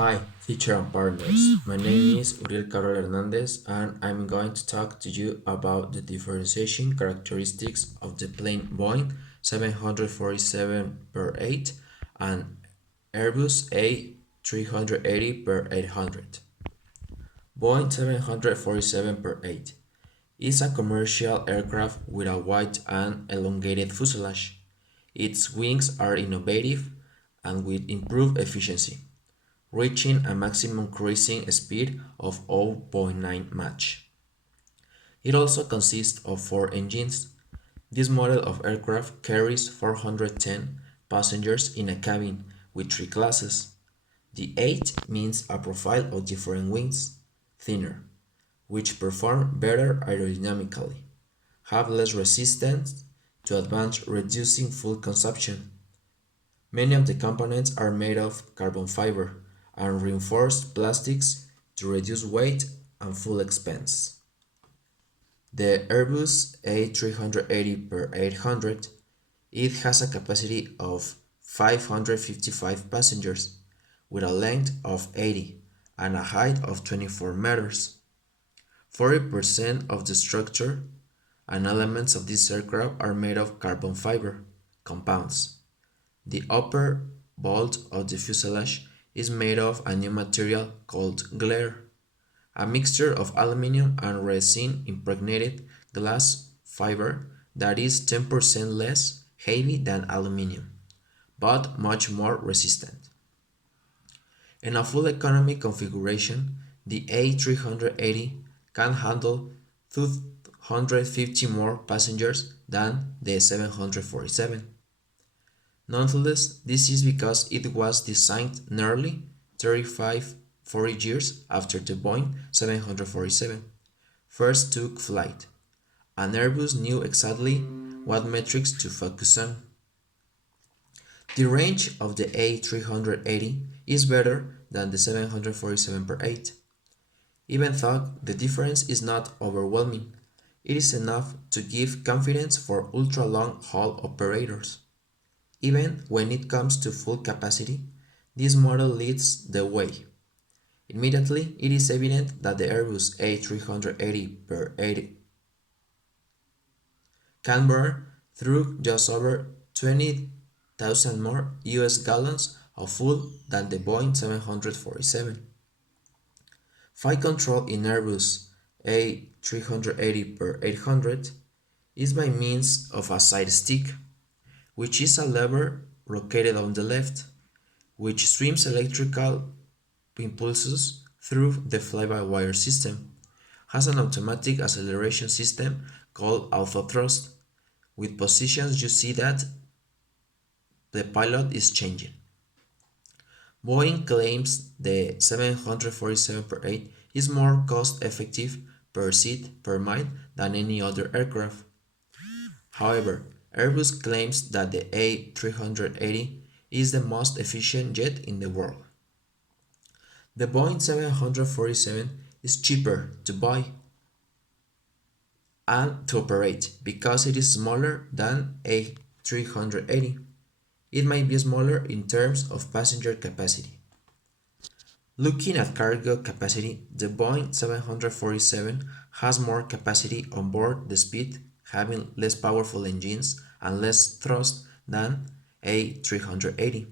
Hi, teacher and partners. My name is Uriel Carol Hernandez, and I'm going to talk to you about the differentiation characteristics of the plane Boeing 747 per 8 and Airbus A380 per 800. Boeing 747 per 8 is a commercial aircraft with a wide and elongated fuselage. Its wings are innovative and with improved efficiency, reaching a maximum cruising speed of 0.9 Mach. It also consists of 4 engines. This model of aircraft carries 410 passengers in a cabin with 3 classes. The 8 means a profile of different wings, thinner, which perform better aerodynamically, have less resistance to advance, reducing fuel consumption. Many of the components are made of carbon fiber and reinforced plastics to reduce weight and fuel expense. The Airbus A380 per 800, it has a capacity of 555 passengers with a length of 80 and a height of 24 meters. 40% of the structure and elements of this aircraft are made of carbon fiber compounds. The upper bolt of the fuselage is made of a new material called glare, a mixture of aluminum and resin impregnated glass fiber that is 10% less heavy than aluminum, but much more resistant. In a full economy configuration, the A380 can handle 250 more passengers than the 747. Nonetheless, this is because it was designed nearly 40 years after the Boeing 747 first took flight, and Airbus knew exactly what metrics to focus on. The range of the A380 is better than the 747 per 8. Even though the difference is not overwhelming, it is enough to give confidence for ultra-long haul operators. Even when it comes to full capacity, this model leads the way. Immediately, it is evident that the Airbus A380 per 8 can burn through just over 20,000 more US gallons of fuel than the Boeing 747. Flight control in Airbus A380 per 800 is by means of a side stick, which is a lever located on the left, which streams electrical impulses through the fly-by-wire system, has an automatic acceleration system called auto thrust. With positions you see that the pilot is changing. Boeing claims the 747 per 8 is more cost effective per seat per mile than any other aircraft. However, Airbus claims that the A380 is the most efficient jet in the world. The Boeing 747 is cheaper to buy and to operate because it is smaller than A380. It might be smaller in terms of passenger capacity. Looking at cargo capacity, the Boeing 747 has more capacity on board the speed, having less powerful engines and less thrust than A380.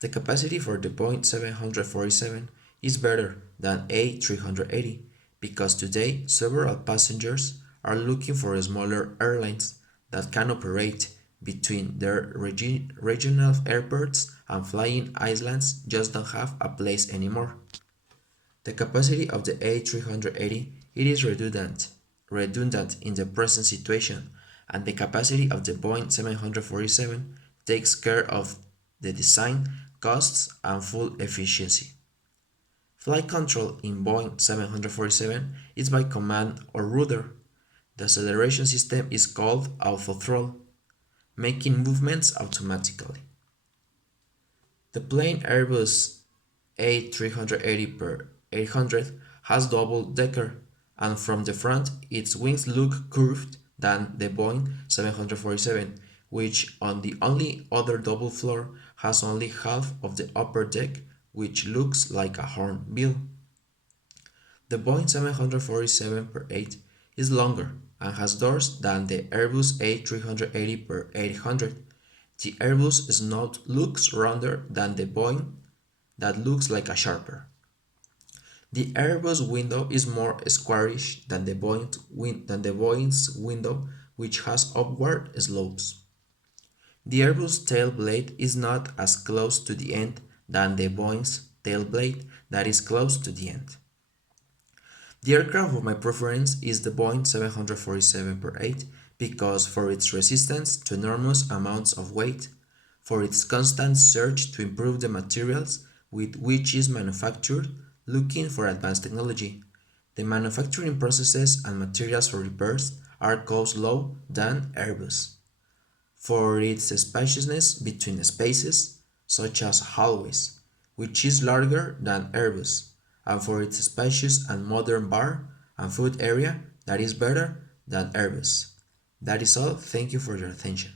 The capacity for the Boeing 747 is better than A380 because today several passengers are looking for smaller airlines that can operate between their regional airports, and flying islands just don't have a place anymore. The capacity of the A380 it is redundant in the present situation, and the capacity of the Boeing 747 takes care of the design, costs, and fuel efficiency. Flight control in Boeing 747 is by command or rudder. The acceleration system is called auto throttle, making movements automatically. The plane Airbus A380 per 800 has double-decker, and from the front its wings look curved than the Boeing 747, which on the only other double floor has only half of the upper deck which looks like a hornbill. The Boeing 747 per 8 is longer and has doors than the Airbus A380 per 800. The Airbus snout looks rounder than the Boeing that looks like a sharper. The Airbus window is more squarish than the Boeing's window, which has upward slopes. The Airbus tail blade is not as close to the end than the Boeing's tail blade that is close to the end. The aircraft of my preference is the Boeing 747 per 8 because for its resistance to enormous amounts of weight, for its constant search to improve the materials with which it is manufactured, looking for advanced technology. The manufacturing processes and materials for repairs are cost low than Airbus. For its spaciousness between spaces, such as hallways, which is larger than Airbus, and for its spacious and modern bar and food area that is better than Airbus. That is all. Thank you for your attention.